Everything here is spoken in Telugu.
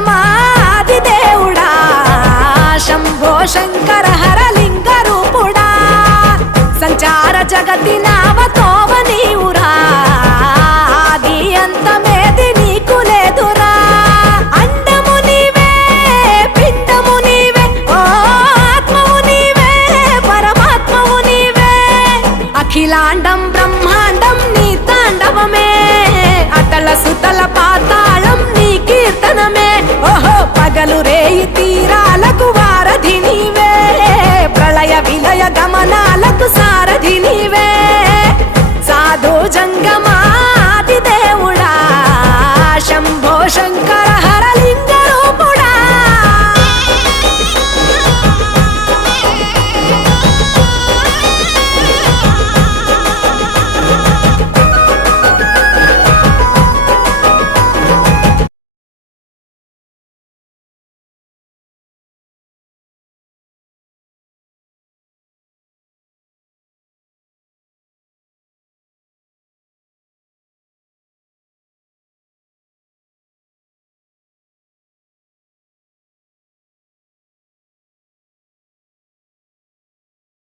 జంగమాది దేవుడా శంభో శంకర హరలింగ రూపుడా సంచార జగతి నావతోవ నీవురా ఆది అంతమేది నీకు లేదురా అండము నీవే పిండము నీవే ఓ ఆత్మవు నీవే పరమాత్మవు నీవే అఖిలాండం బ్రహ్మాండం నీ తాండవమే అతల సుతల పాతాళం నీ కీర్తనమే ఓహో పగలు రేయి తీరాలకు వారధి నీవే ప్రళయ విలయ గమనాలకు సారథి నీవే సాధు జంగమా